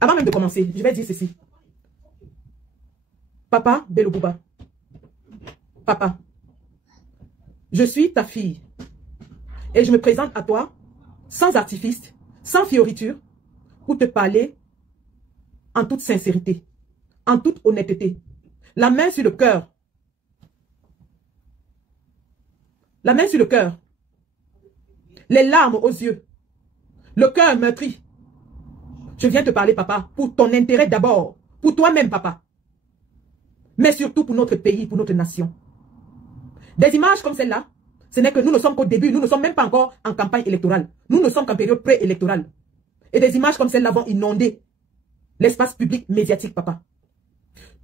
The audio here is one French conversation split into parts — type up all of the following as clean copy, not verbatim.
Avant même de commencer, je vais dire ceci. Papa Bello Bouba. Papa, je suis ta fille. Et je me présente à toi, sans artifice, sans fioriture, pour te parler en toute sincérité, en toute honnêteté. La main sur le cœur. La main sur le cœur. Les larmes aux yeux. Le cœur meurtri. Je viens te parler, papa, pour ton intérêt d'abord. Pour toi-même, papa. Mais surtout pour notre pays, pour notre nation. Des images comme celle-là, ce n'est que nous ne sommes qu'au début. Nous ne sommes même pas encore en campagne électorale. Nous ne sommes qu'en période préélectorale. Et des images comme celle-là vont inonder l'espace public médiatique, papa.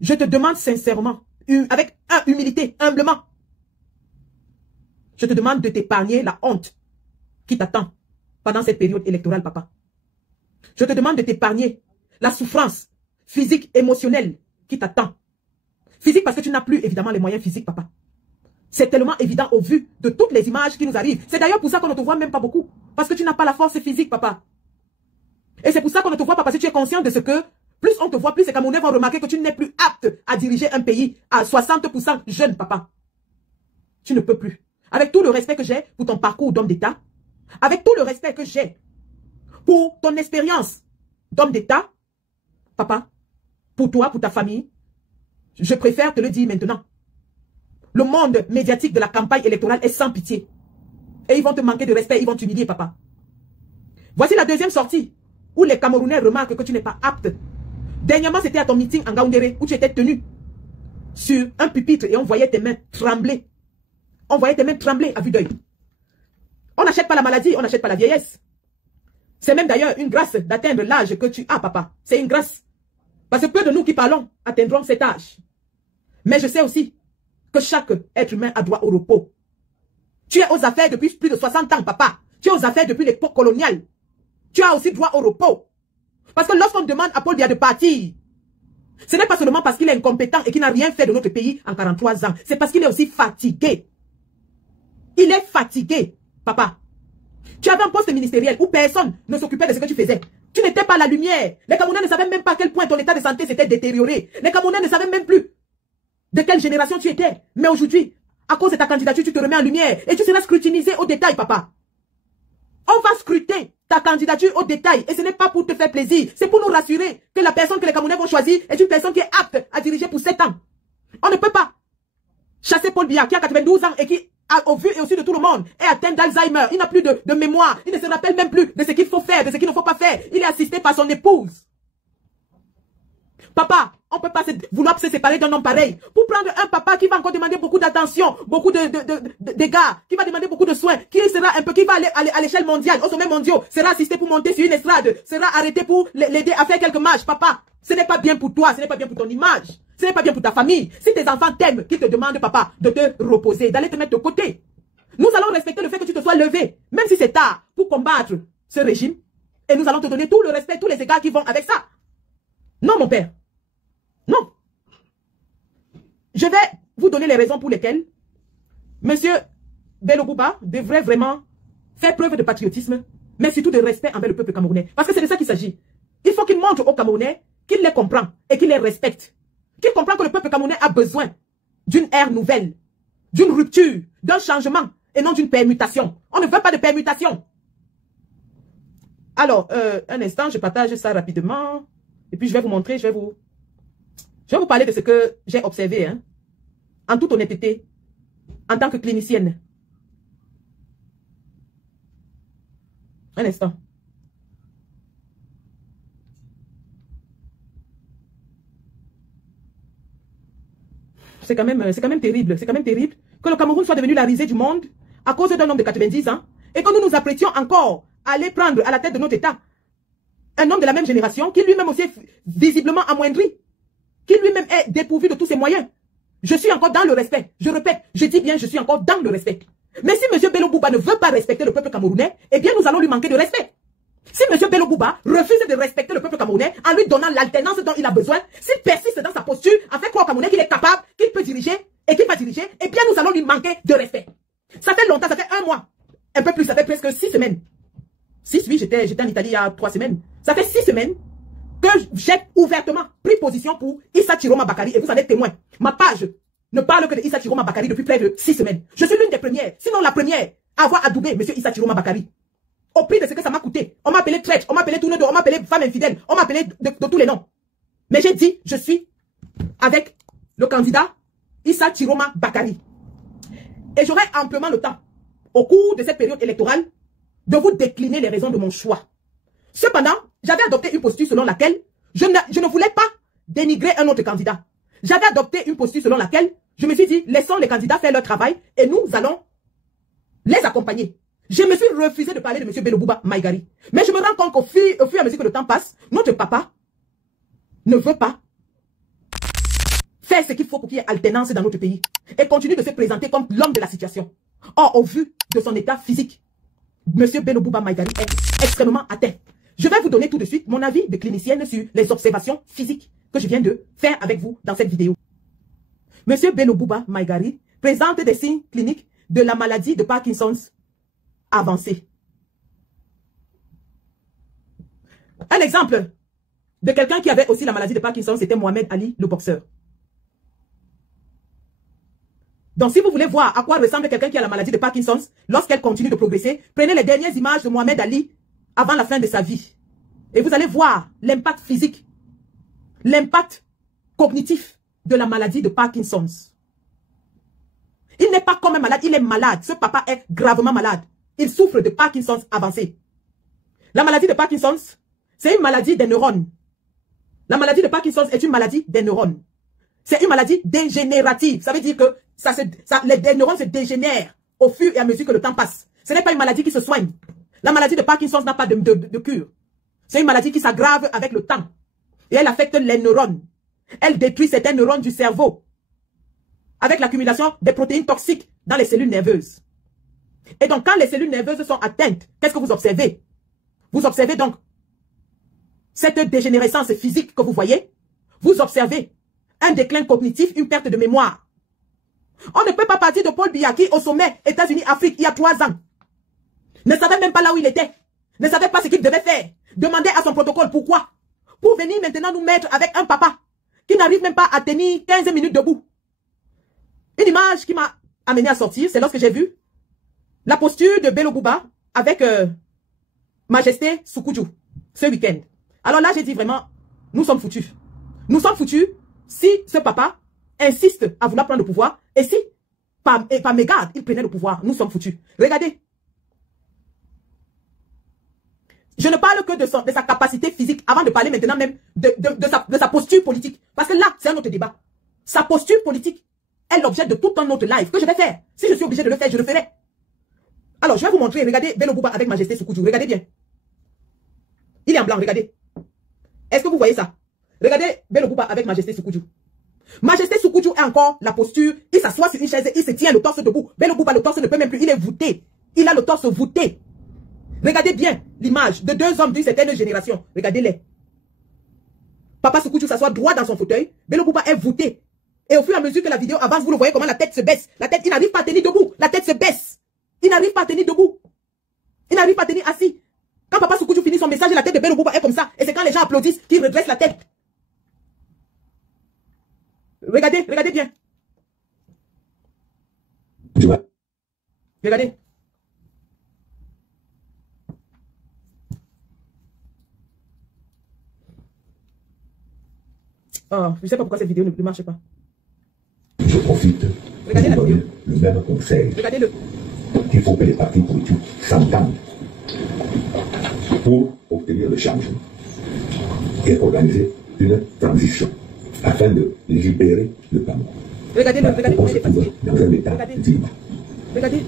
Je te demande sincèrement, avec humilité, humblement, je te demande de t'épargner la honte qui t'attend pendant cette période électorale, papa. Je te demande de t'épargner la souffrance physique, émotionnelle qui t'attend. Physique parce que tu n'as plus évidemment les moyens physiques, papa. C'est tellement évident au vu de toutes les images qui nous arrivent. C'est d'ailleurs pour ça qu'on ne te voit même pas beaucoup. Parce que tu n'as pas la force physique, papa. Et c'est pour ça qu'on ne te voit pas parce que tu es conscient de ce que plus on te voit, plus les Camerounais vont remarquer que tu n'es plus apte à diriger un pays à 60% jeune, papa. Tu ne peux plus. Avec tout le respect que j'ai pour ton parcours d'homme d'État, avec tout le respect que j'ai pour ton expérience d'homme d'État, papa, pour toi, pour ta famille, je préfère te le dire maintenant. Le monde médiatique de la campagne électorale est sans pitié. Et ils vont te manquer de respect, ils vont t'humilier, papa. Voici la deuxième sortie où les Camerounais remarquent que tu n'es pas apte. Dernièrement, c'était à ton meeting en Gaoundéré où tu étais tenu sur un pupitre et on voyait tes mains trembler. On voyait tes mains trembler à vue d'œil. On n'achète pas la maladie, on n'achète pas la vieillesse. C'est même d'ailleurs une grâce d'atteindre l'âge que tu as, papa. C'est une grâce. Parce que peu de nous qui parlons atteindront cet âge. Mais je sais aussi que chaque être humain a droit au repos. Tu es aux affaires depuis plus de 60 ans, papa. Tu es aux affaires depuis l'époque coloniale. Tu as aussi droit au repos. Parce que lorsqu'on demande à Paul Biya de partir, ce n'est pas seulement parce qu'il est incompétent et qu'il n'a rien fait de notre pays en 43 ans. C'est parce qu'il est aussi fatigué. Il est fatigué, papa. Tu avais un poste ministériel où personne ne s'occupait de ce que tu faisais. Tu n'étais pas la lumière. Les Camerounais ne savaient même pas à quel point ton état de santé s'était détérioré. Les Camerounais ne savaient même plus de quelle génération tu étais. Mais aujourd'hui, à cause de ta candidature, tu te remets en lumière et tu seras scrutinisé au détail, papa. On va scruter ta candidature au détail et ce n'est pas pour te faire plaisir. C'est pour nous rassurer que la personne que les Camerounais vont choisir est une personne qui est apte à diriger pour 7 ans. On ne peut pas chasser Paul Biya qui a 92 ans et qui, au vu et au su de tout le monde, est atteint d'Alzheimer. Il n'a plus de mémoire. Il ne se rappelle même plus de ce qu'il faut faire, de ce qu'il ne faut pas faire. Il est assisté par son épouse. Papa, on ne peut pas vouloir se séparer d'un homme pareil. Pour prendre un papa qui va encore demander beaucoup d'attention, beaucoup d'égards, qui va demander beaucoup de soins, qui sera un peu, qui va aller à l'échelle mondiale, au sommet mondial, sera assisté pour monter sur une estrade, sera arrêté pour l'aider à faire quelques marches. Papa, ce n'est pas bien pour toi, ce n'est pas bien pour ton image, ce n'est pas bien pour ta famille. Si tes enfants t'aiment, qui te demandent, papa, de te reposer, d'aller te mettre de côté, nous allons respecter le fait que tu te sois levé, même si c'est tard, pour combattre ce régime. Et nous allons te donner tout le respect, tous les égards qui vont avec ça. Non, mon père. Non. Je vais vous donner les raisons pour lesquelles Monsieur Bello Bouba devrait vraiment faire preuve de patriotisme, mais surtout de respect envers le peuple camerounais. Parce que c'est de ça qu'il s'agit. Il faut qu'il montre aux Camerounais qu'il les comprend et qu'il les respecte. Qu'il comprend que le peuple camerounais a besoin d'une ère nouvelle, d'une rupture, d'un changement et non d'une permutation. On ne veut pas de permutation. Alors, un instant, je partage ça rapidement. Et puis je vais vous montrer, je vais vous parler de ce que j'ai observé, hein, en toute honnêteté, en tant que clinicienne. Un instant. C'est quand même terrible. C'est quand même terrible que le Cameroun soit devenu la risée du monde à cause d'un homme de 90 ans et que nous nous apprêtions encore à aller prendre à la tête de notre État un homme de la même génération qui lui-même aussi est visiblement amoindri, qui lui-même est dépourvu de tous ses moyens. Je suis encore dans le respect. Je répète, je dis bien, je suis encore dans le respect. Mais si M. Bello Bouba ne veut pas respecter le peuple camerounais, eh bien nous allons lui manquer de respect. Si M. Bello Bouba refuse de respecter le peuple camerounais en lui donnant l'alternance dont il a besoin, s'il persiste dans sa posture, en fait croire au Camerounais qu'il est capable, qu'il peut diriger et qu'il va diriger, eh bien nous allons lui manquer de respect. Ça fait longtemps, ça fait 1 mois. Un peu plus, ça fait presque 6 semaines. 6, oui, j'étais en Italie il y a 3 semaines. Ça fait 6 semaines que j'ai ouvertement pris position pour Issa Chiroma Bakari et vous en êtes témoin. Ma page ne parle que de Issa Chiroma Bakari depuis près de 6 semaines. Je suis l'une des premières, sinon la première, à avoir adoubé M. Issa Chiroma Bakari. Au prix de ce que ça m'a coûté. On m'a appelé traître, on m'a appelé tourne-dos, on m'a appelé femme infidèle, on m'a appelé de tous les noms. Mais j'ai dit, je suis avec le candidat Issa Chiroma Bakari. Et j'aurai amplement le temps, au cours de cette période électorale, de vous décliner les raisons de mon choix. Cependant, j'avais adopté une posture selon laquelle je ne voulais pas dénigrer un autre candidat. J'avais adopté une posture selon laquelle je me suis dit, laissons les candidats faire leur travail et nous allons les accompagner. Je me suis refusé de parler de M. Bello-Bouba Maïgari. Mais je me rends compte qu'au fur et à mesure que le temps passe, notre papa ne veut pas faire ce qu'il faut pour qu'il y ait alternance dans notre pays et continue de se présenter comme l'homme de la situation. Or, au vu de son état physique, M. Bello-Bouba Maïgari est extrêmement atteint. Je vais vous donner tout de suite mon avis de clinicienne sur les observations physiques que je viens de faire avec vous dans cette vidéo. M. Bello-Bouba Maïgari présente des signes cliniques de la maladie de Parkinson's avancée. Un exemple de quelqu'un qui avait aussi la maladie de Parkinson, c'était Mohamed Ali, le boxeur. Donc, si vous voulez voir à quoi ressemble quelqu'un qui a la maladie de Parkinson lorsqu'elle continue de progresser, prenez les dernières images de Mohamed Ali avant la fin de sa vie. Et vous allez voir l'impact physique, l'impact cognitif de la maladie de Parkinson. Il n'est pas comme un malade, il est malade. Ce papa est gravement malade. Il souffre de Parkinson avancé. La maladie de Parkinson, c'est une maladie des neurones. La maladie de Parkinson est une maladie des neurones. C'est une maladie dégénérative. Ça veut dire que les neurones se dégénèrent au fur et à mesure que le temps passe. Ce n'est pas une maladie qui se soigne. La maladie de Parkinson n'a pas de cure. C'est une maladie qui s'aggrave avec le temps. Et elle affecte les neurones. Elle détruit certains neurones du cerveau. Avec l'accumulation des protéines toxiques dans les cellules nerveuses. Et donc, quand les cellules nerveuses sont atteintes, qu'est-ce que vous observez? Vous observez donc cette dégénérescence physique que vous voyez. Vous observez un déclin cognitif, une perte de mémoire. On ne peut pas partir de Paul Biya qui, au sommet États-Unis, Afrique, il y a 3 ans, ne savait même pas là où il était, ne savait pas ce qu'il devait faire, demandait à son protocole pourquoi, pour venir maintenant nous mettre avec un papa qui n'arrive même pas à tenir 15 minutes debout. Une image qui m'a amené à sortir, c'est lorsque j'ai vu la posture de Bello-Bouba avec Majesté Soukoudjou ce week-end. Alors là, j'ai dit vraiment, nous sommes foutus. Nous sommes foutus si ce papa insiste à vouloir prendre le pouvoir et si, par mégarde, il prenait le pouvoir. Nous sommes foutus. Regardez. Je ne parle que de sa capacité physique avant de parler maintenant même de sa posture politique. Parce que là, c'est un autre débat. Sa posture politique est l'objet de tout un autre live que je vais faire. Si je suis obligé de le faire, je le ferai. Alors, je vais vous montrer. Regardez Bello-Bouba avec Majesté Soukoudjou. Regardez bien. Il est en blanc, regardez. Est-ce que vous voyez ça? Regardez Bello-Bouba avec Majesté Soukoudjou. Majesté Soukoudjou a encore la posture. Il s'assoit sur une chaise et il se tient le torse debout. Bello-Bouba, le torse ne peut même plus. Il est voûté. Il a le torse voûté. Regardez bien l'image de 2 hommes d'une certaine génération. Regardez-les. Papa Soukoudjou s'assoit droit dans son fauteuil. Bello-Bouba est voûté. Et au fur et à mesure que la vidéo avance, vous le voyez comment la tête se baisse. La tête, il n'arrive pas à tenir debout. La tête se baisse. Il n'arrive pas à tenir debout. Il n'arrive pas à tenir assis. Quand Papa Soukoudjou finit son message, la tête de Bello-Bouba est comme ça. Et c'est quand les gens applaudissent qu'il redresse la tête. Regardez, regardez bien. Regardez. Oh, je ne sais pas pourquoi cette vidéo ne marche pas. Je profite pour vous donner le même conseil. Regardez-le. Il faut que les partis politiques s'entendent pour obtenir le changement et organiser une transition afin de libérer le Cameroun. Regardez-le, regardez on se trouve dans un état digne. Regardez.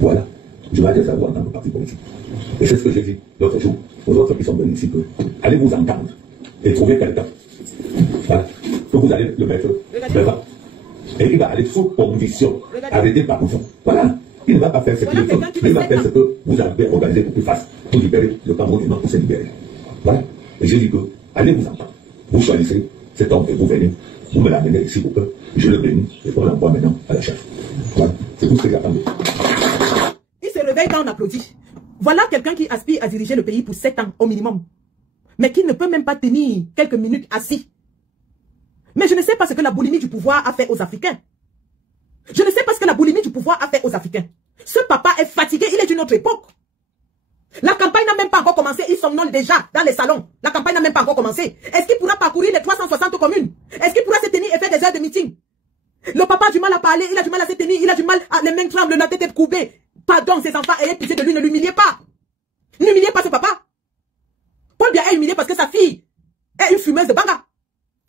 Voilà, je m'adresse à vous en tant que parti politique. Et c'est ce que j'ai dit l'autre jour aux autres qui sont venus ici. Allez vous entendre et trouver quelqu'un. Voilà, que vous allez le mettre devant. Et il va aller sous condition, arrêté par vous. Voilà. Il ne va pas faire ce qu'il veut, mais il va faire ce que vous avez organisé pour qu'il fasse, pour libérer le Cameroun et non pour se libérer. Voilà. Et je dis que, allez vous entendre. Vous choisissez cet homme et vous venez, vous me l'amenez ici pour que je le bénisse et qu'on l'envoie maintenant à la chef. Voilà. C'est tout ce que j'attends. Il se réveille quand on applaudit. Voilà quelqu'un qui aspire à diriger le pays pour 7 ans au minimum. mais qui ne peut même pas tenir quelques minutes assis. Mais je ne sais pas ce que la boulimie du pouvoir a fait aux Africains. Je ne sais pas ce que la boulimie du pouvoir a fait aux Africains. Ce papa est fatigué, il est d'une autre époque. La campagne n'a même pas encore commencé, il somnole déjà dans les salons. La campagne n'a même pas encore commencé. Est-ce qu'il pourra parcourir les 360 communes? Est-ce qu'il pourra se tenir et faire des heures de meeting? Le papa a du mal à parler, il a du mal à se tenir, il a du mal à les mains tremblent, la tête est courbée. Pardon, ses enfants, ayez pitié de lui, ne l'humiliez pas. N'humiliez pas ce papa. Paul Biya est humilié parce que sa fille est une fumeuse de banga.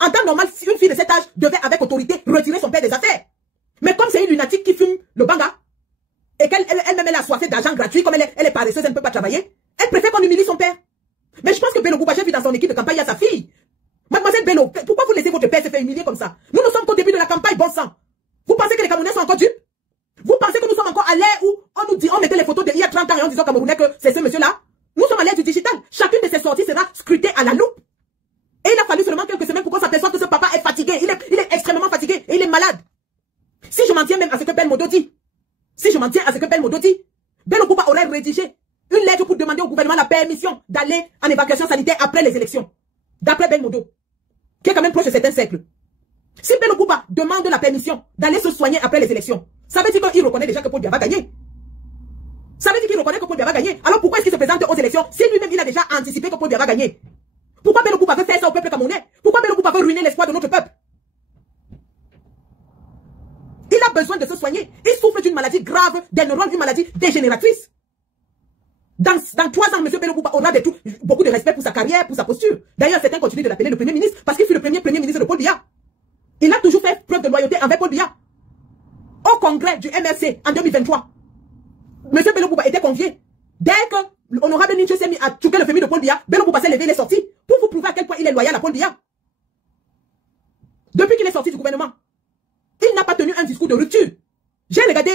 En temps normal, une fille de cet âge devait avec autorité retirer son père des affaires. Mais comme c'est une lunatique qui fume le banga, et qu'elle-même elle a soifé d'argent gratuit, comme elle est paresseuse, elle ne peut pas travailler, elle préfère qu'on humilie son père. Mais je pense que Bello Bouba, j'ai vu dans son équipe de campagne, il y a sa fille. Mademoiselle Bello, pourquoi vous laissez votre père se faire humilier comme ça? Nous sommes qu'au début de la campagne, bon sang. Vous pensez que les Camerounais sont encore dupes? Vous pensez que nous sommes encore à l'ère où on nous dit, on mettait les photos d'il y a 30 ans et on disait aux Camerounais que c'est ce monsieur-là? Nous sommes à l'ère du digital. Chacune de ces sorties sera scrutée à la loupe. Et il a fallu seulement quelques semaines pour qu'on s'aperçoive que ce papa est fatigué. Il est extrêmement fatigué et il est malade. Si je m'en tiens même à ce que Belmodo dit, Bello Bouba aurait rédigé une lettre pour demander au gouvernement la permission d'aller en évacuation sanitaire après les élections. D'après Belmodo, qui est quand même proche de certains siècles. Si Bello Bouba demande la permission d'aller se soigner après les élections, ça veut dire qu'il reconnaît déjà que Paul Biya va gagner. Ça veut dire qu'il reconnaît que Paul Biya va gagner. Alors pourquoi est-ce qu'il se présente aux élections si lui-même il a déjà anticipé que Paul Biya va gagner? Pourquoi Bello Bouba veut faire ça au peuple camerounais? Pourquoi Bello Bouba veut ruiner l'espoir de notre peuple? Il a besoin de se soigner. Il souffre d'une maladie grave, des neurones, une maladie dégénératrice. Dans 3 ans, M. Bello Bouba aura beaucoup de respect pour sa carrière, pour sa posture. D'ailleurs, certains continuent de l'appeler le Premier ministre parce qu'il fut le premier ministre de Paul Biya. Il a toujours fait preuve de loyauté envers Paul Biya. Au congrès du MRC en 2023, M. Bello Bouba était convié. Dès que l'honorable Ninche s'est mis à touquer le famille de Paul Biya, Bello Bouba s'est levé, il est sorti pour vous prouver à quel point il est loyal à Paul Biya. Depuis qu'il est sorti du gouvernement, il n'a pas tenu un discours de rupture. J'ai regardé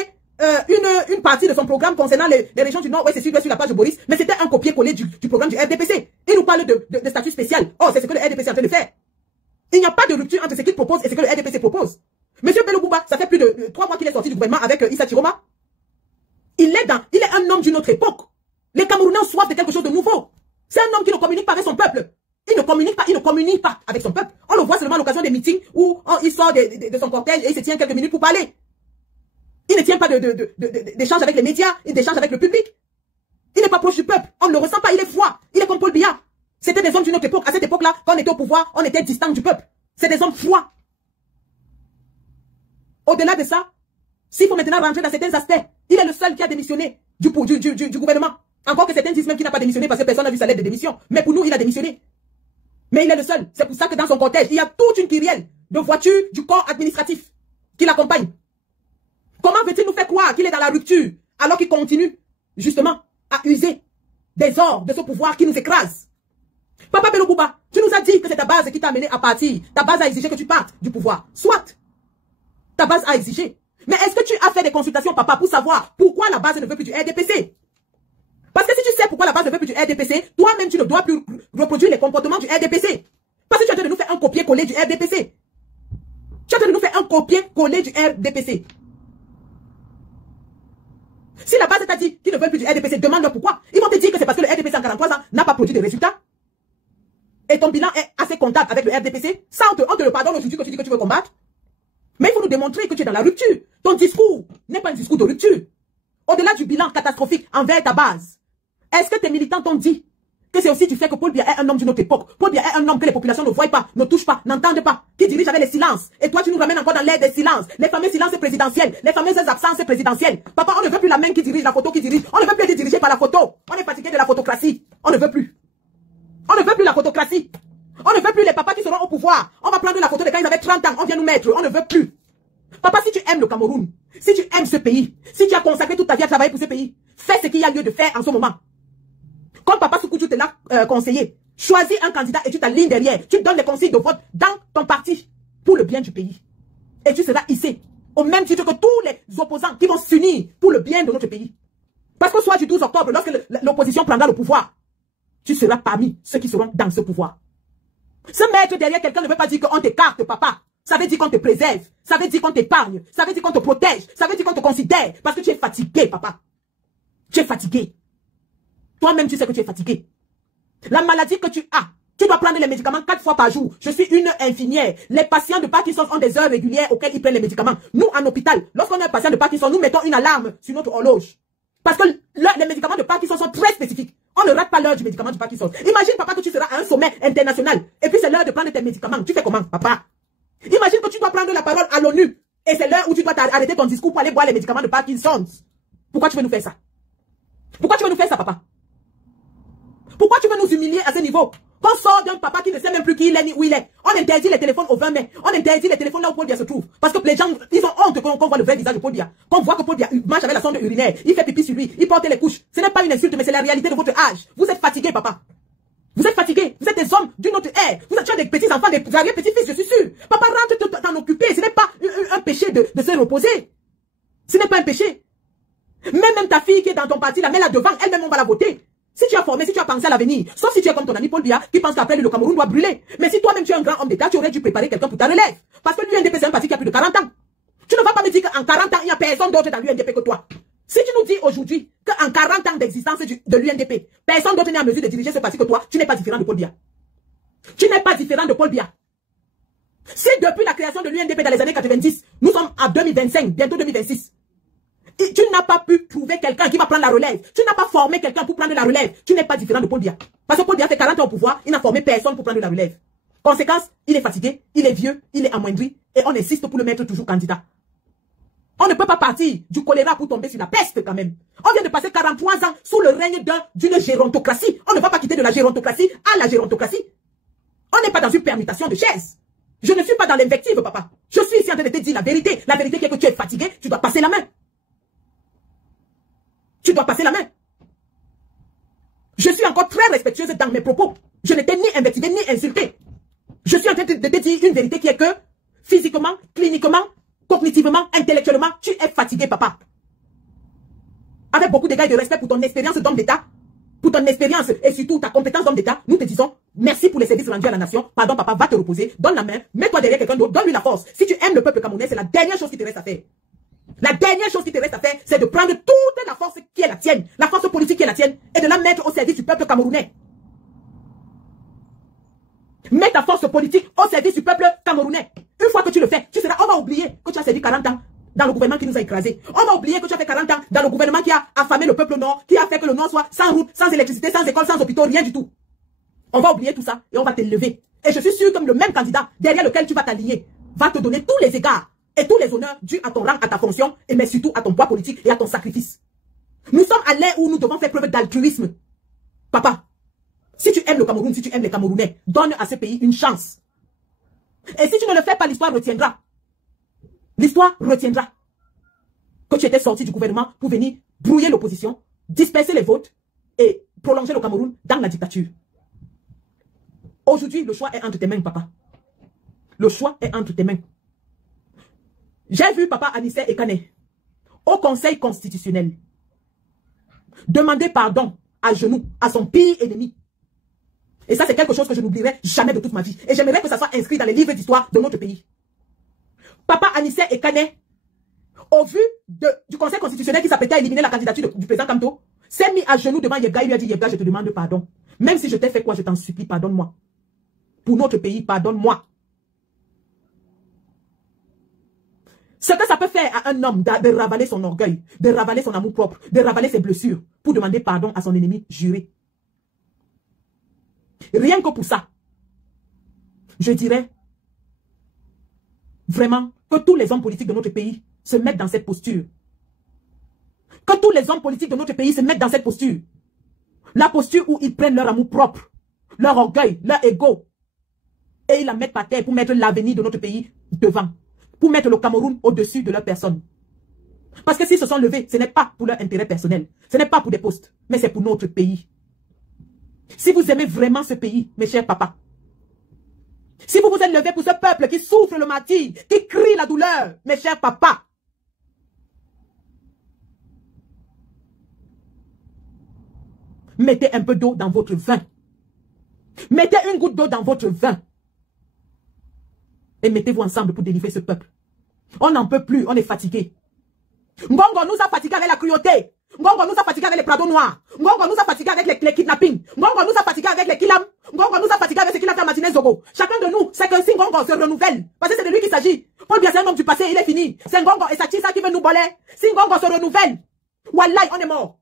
une partie de son programme concernant les régions du Nord, ouais, c'est sur la page de Boris, mais c'était un copier-coller du programme du RDPC. Il nous parle de statut spécial. Oh, c'est ce que le RDPC est en train de faire. Il n'y a pas de rupture entre ce qu'il propose et ce que le RDPC propose. Monsieur Bello Bouba, ça fait plus de 3 mois qu'il est sorti du gouvernement avec Issa Chiroma. Il est un homme d'une autre époque. Les Camerounais ont soif de quelque chose de nouveau. C'est un homme qui ne communique pas avec son peuple. Il ne communique pas avec son peuple. On le voit seulement à l'occasion des meetings où il sort de son cortège et il se tient quelques minutes pour parler. Il ne tient pas d'échange avec les médias, d'échange avec le public. Il n'est pas proche du peuple. On ne le ressent pas, il est froid. Il est comme Paul Biya. C'était des hommes d'une autre époque. À cette époque-là, quand on était au pouvoir, on était distant du peuple. C'est des hommes froids. Au-delà de ça, s'il faut maintenant rentrer dans certains aspects, il est le seul qui a démissionné du gouvernement. Encore que certains disent même qu'il n'a pas démissionné parce que personne n'a vu sa lettre de démission. Mais pour nous, il a démissionné. Mais il est le seul. C'est pour ça que dans son cortège, il y a toute une kyrielle de voitures du corps administratif qui l'accompagne. Comment veut-il nous faire croire qu'il est dans la rupture alors qu'il continue justement à user des ordres de ce pouvoir qui nous écrase? Papa Bello Bouba, tu nous as dit que c'est ta base qui t'a amené à partir. Ta base a exigé que tu partes du pouvoir. Soit. Ta base a exigé. Mais est-ce que tu as fait des consultations, papa, pour savoir pourquoi la base ne veut plus du RDPC? Parce que si tu sais pourquoi la base ne veut plus du RDPC, toi-même, tu ne dois plus reproduire les comportements du RDPC. Parce que tu es en train de nous faire un copier-coller du RDPC. Tu es en train de nous faire un copier-coller du RDPC. Si la base t'a dit qu'ils ne veulent plus du RDPC, demande-leur pourquoi. Ils vont te dire que c'est parce que le RDPC en 43 ans n'a pas produit de résultats. Et ton bilan est assez comptable avec le RDPC. Ça, on te le pardonne aujourd'hui que tu dis que tu veux combattre. Mais il faut nous démontrer que tu es dans la rupture. Ton discours n'est pas un discours de rupture. Au-delà du bilan catastrophique envers ta base, est-ce que tes militants t'ont dit que c'est aussi du fait que Paul Biya est un homme d'une autre époque? Paul Biya est un homme que les populations ne voient pas, ne touchent pas, n'entendent pas, qui dirige avec les silences. Et toi, tu nous ramènes encore dans l'ère des silences. Les fameux silences présidentiels, les fameuses absences présidentielles. Papa, on ne veut plus la main qui dirige, la photo qui dirige. On ne veut plus être dirigé par la photo. On est fatigué de la photocratie. On ne veut plus. On ne veut plus la photocratie. On ne veut plus les papas qui seront au pouvoir. On va prendre la photo de quand ils avaient 30 ans. On vient nous mettre. On ne veut plus. Papa, si tu aimes le Cameroun, si tu aimes ce pays, si tu as consacré toute ta vie à travailler pour ce pays, fais ce qu'il y a lieu de faire en ce moment. Comme Papa Soukoutou te l'a conseillé, choisis un candidat et tu t'alignes derrière. Tu donnes les consignes de vote dans ton parti pour le bien du pays. Et tu seras hissé au même titre que tous les opposants qui vont s'unir pour le bien de notre pays. Parce qu'au soir du 12 octobre, lorsque l'opposition prendra le pouvoir, tu seras parmi ceux qui seront dans ce pouvoir. Se mettre derrière quelqu'un ne veut pas dire qu'on t'écarte, papa. Ça veut dire qu'on te préserve. Ça veut dire qu'on t'épargne. Ça veut dire qu'on te protège. Ça veut dire qu'on te considère. Parce que tu es fatigué, papa. Tu es fatigué. Toi-même, tu sais que tu es fatigué. La maladie que tu as Tu dois prendre les médicaments 4 fois par jour. Je suis une infirmière. Les patients de Parkinson ont des heures régulières auxquelles ils prennent les médicaments. Nous, en hôpital, lorsqu'on est un patient de Parkinson, nous mettons une alarme sur notre horloge. Parce que les médicaments de Parkinson sont très spécifiques. On ne rate pas l'heure du médicament de Parkinson. Imagine, papa, que tu seras à un sommet international. Et puis c'est l'heure de prendre tes médicaments. Tu fais comment, papa? Imagine que tu dois prendre la parole à l'ONU. Et c'est l'heure où tu dois arrêter ton discours pour aller boire les médicaments de Parkinson. Pourquoi tu veux nous faire ça? Pourquoi tu veux nous faire ça, papa? Pourquoi tu veux nous humilier à ce niveau? Qu'on sort d'un papa qui ne sait même plus qui il est ni où il est. On interdit les téléphones au 20 mai. On interdit les téléphones là où Paul Biya se trouve. Parce que les gens, ils ont honte qu'on voit le vrai visage de Paul Biya. Qu'on voit que Paul Biya marche avec la sonde urinaire. Il fait pipi sur lui. Il porte les couches. Ce n'est pas une insulte, mais c'est la réalité de votre âge. Vous êtes fatigué, papa. Vous êtes fatigué. Vous êtes des hommes d'une autre ère. Vous êtes des petits enfants, des arrière-petits-fils, je suis sûr. Papa, rentre t'en occuper. Ce n'est pas un péché de se reposer. Ce n'est pas un péché. Même ta fille qui est dans ton parti, la mets là devant. Elle-même, on va la voter. Si tu as formé, si tu as pensé à l'avenir, sauf si tu es comme ton ami Paul Biya, qui pense qu'après lui, le Cameroun doit brûler. Mais si toi-même tu es un grand homme d'État, tu aurais dû préparer quelqu'un pour ta relève. Parce que l'UNDP, c'est un parti qui a plus de 40 ans. Tu ne vas pas me dire qu'en 40 ans, il n'y a personne d'autre dans l'UNDP que toi. Si tu nous dis aujourd'hui qu'en 40 ans d'existence de l'UNDP, personne d'autre n'est en mesure de diriger ce parti que toi, tu n'es pas différent de Paul Biya. Tu n'es pas différent de Paul Biya. Si depuis la création de l'UNDP dans les années 90, nous sommes en 2025, bientôt 2026, et tu n'as pas pu trouver quelqu'un qui va prendre la relève. Tu n'as pas formé quelqu'un pour prendre la relève. Tu n'es pas différent de Paul Biya. Parce que Paul Biya fait 40 ans au pouvoir, il n'a formé personne pour prendre la relève. Conséquence, il est fatigué, il est vieux, il est amoindri, et on insiste pour le mettre toujours candidat. On ne peut pas partir du choléra pour tomber sur la peste quand même. On vient de passer 43 ans sous le règne d'une gérontocratie. On ne va pas quitter de la gérontocratie à la gérontocratie. On n'est pas dans une permutation de chaises. Je ne suis pas dans l'invective, papa. Je suis ici en train de te dire la vérité. La vérité qui est que tu es fatigué, tu dois passer la main. Tu dois passer la main. Je suis encore très respectueuse dans mes propos. Je n'étais ni invectivée ni insultée. Je suis en train de te dire une vérité qui est que physiquement, cliniquement, cognitivement, intellectuellement, tu es fatigué, papa. Avec beaucoup d'égards et de respect pour ton expérience d'homme d'État, pour ton expérience et surtout ta compétence d'homme d'État, nous te disons merci pour les services rendus à la nation. Pardon, papa, va te reposer, donne la main, mets-toi derrière quelqu'un d'autre, donne-lui la force. Si tu aimes le peuple camerounais, c'est la dernière chose qui te reste à faire. La dernière chose qui te reste à faire, c'est de prendre toute la force qui est la tienne, la force politique qui est la tienne, et de la mettre au service du peuple camerounais. Mets ta force politique au service du peuple camerounais. Une fois que tu le fais, on va oublier que tu as servi 40 ans dans le gouvernement qui nous a écrasés. On va oublier que tu as fait 40 ans dans le gouvernement qui a affamé le peuple nord, qui a fait que le nord soit sans route, sans électricité, sans école, sans hôpitaux, rien du tout. On va oublier tout ça et on va te lever. Et je suis sûr que le même candidat derrière lequel tu vas t'aligner va te donner tous les égards et tous les honneurs dus à ton rang, à ta fonction, et mais surtout à ton poids politique et à ton sacrifice. Nous sommes à l'ère où nous devons faire preuve d'altruisme. Papa, si tu aimes le Cameroun, si tu aimes les Camerounais, donne à ce pays une chance. Et si tu ne le fais pas, l'histoire retiendra. L'histoire retiendra que tu étais sorti du gouvernement pour venir brouiller l'opposition, disperser les votes et prolonger le Cameroun dans la dictature. Aujourd'hui, le choix est entre tes mains, papa. Le choix est entre tes mains. J'ai vu papa Anissé Ekane au Conseil constitutionnel demander pardon à genoux à son pire ennemi. Et ça, c'est quelque chose que je n'oublierai jamais de toute ma vie. Et j'aimerais que ça soit inscrit dans les livres d'histoire de notre pays. Papa Anissé Ekane, au vu du Conseil constitutionnel qui s'apprêtait à éliminer la candidature du président Kamto, s'est mis à genoux devant Yebga. Il lui a dit, Yebga, je te demande pardon. Même si je t'ai fait quoi, je t'en supplie, pardonne-moi. Pour notre pays, pardonne-moi. Ce que ça peut faire à un homme de ravaler son orgueil, de ravaler son amour propre, de ravaler ses blessures, pour demander pardon à son ennemi juré. Rien que pour ça, je dirais vraiment que tous les hommes politiques de notre pays se mettent dans cette posture. Que tous les hommes politiques de notre pays se mettent dans cette posture. La posture où ils prennent leur amour propre, leur orgueil, leur ego, et ils la mettent par terre pour mettre l'avenir de notre pays devant. Pour mettre le Cameroun au-dessus de leur personne. Parce que s'ils se sont levés, ce n'est pas pour leur intérêt personnel. Ce n'est pas pour des postes, mais c'est pour notre pays. Si vous aimez vraiment ce pays, mes chers papas, si vous vous êtes levés pour ce peuple qui souffre le martyre, qui crie la douleur, mes chers papas, mettez un peu d'eau dans votre vin. Mettez une goutte d'eau dans votre vin. Et mettez-vous ensemble pour délivrer ce peuple. On n'en peut plus, on est fatigué. Ngongo nous a fatigués avec la cruauté. Ngongo nous a fatigués avec les prados noirs. Ngongo nous a fatigués avec les kidnappings. Ngongo nous a fatigués avec les kilams. Ngongo nous a fatigués avec ce qu'il a fait à Martinez Zogo. Chacun de nous, c'est que si Ngongo se renouvelle, parce que c'est de lui qu'il s'agit. Paul Biya, c'est un homme du passé, il est fini. C'est Ngongo et Sachi, ça qui veut nous voler. Si Ngongo se renouvelle, Wallahi, on est mort.